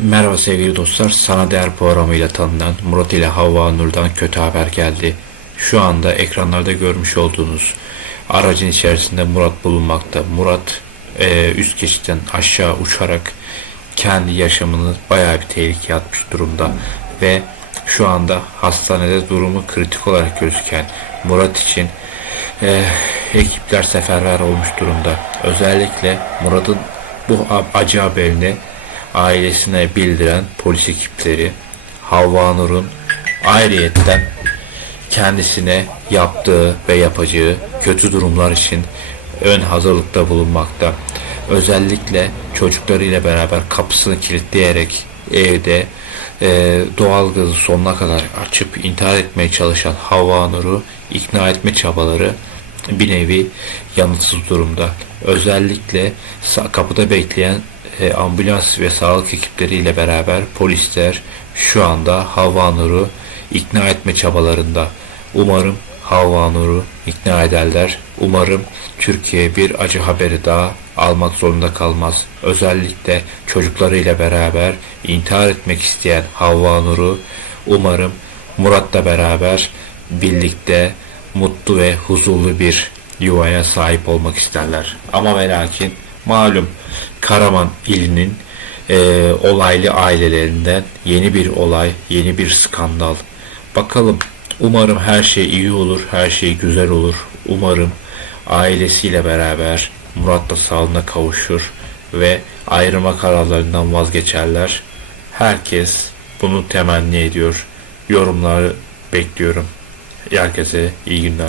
Merhaba sevgili dostlar. Sana Değer programıyla tanınan Murat ile Havva Nur'dan kötü haber geldi. Şu anda ekranlarda görmüş olduğunuz aracın içerisinde Murat bulunmakta. Murat e, üst geçitten aşağı uçarak kendi yaşamını bayağı bir tehlikeye atmış durumda ve şu anda hastanede durumu kritik olarak gözüken Murat için e, ekipler seferber olmuş durumda. Özellikle Murat'ın bu acı haberini ailesine bildiren polis ekipleri Havva Nur'un ayrıyetten kendisine yaptığı ve yapacağı kötü durumlar için ön hazırlıkta bulunmakta. Özellikle çocuklarıyla beraber kapısını kilitleyerek evde e, doğalgazı sonuna kadar açıp intihar etmeye çalışan Havva Nur'u ikna etme çabaları bir nevi yanıtsız durumda. Özellikle kapıda bekleyen e, ambulans ve sağlık ekipleriyle beraber polisler şu anda Havva Nur'u ikna etme çabalarında. Umarım Havva Nur'u ikna ederler. Umarım Türkiye bir acı haberi daha almak zorunda kalmaz. Özellikle çocuklarıyla beraber intihar etmek isteyen Havva Nur'u umarım Murat'la beraber birlikte mutlu ve huzurlu bir yuvaya sahip olmak isterler. Ama ve lakin malum Karaman ilinin e, olaylı ailelerinden yeni bir olay, yeni bir skandal. Bakalım umarım her şey iyi olur, her şey güzel olur. Umarım ailesiyle beraber Murat'la sağlığına kavuşur ve ayrılma kararlarından vazgeçerler. Herkes bunu temenni ediyor. Yorumları bekliyorum. Herkese iyi günler.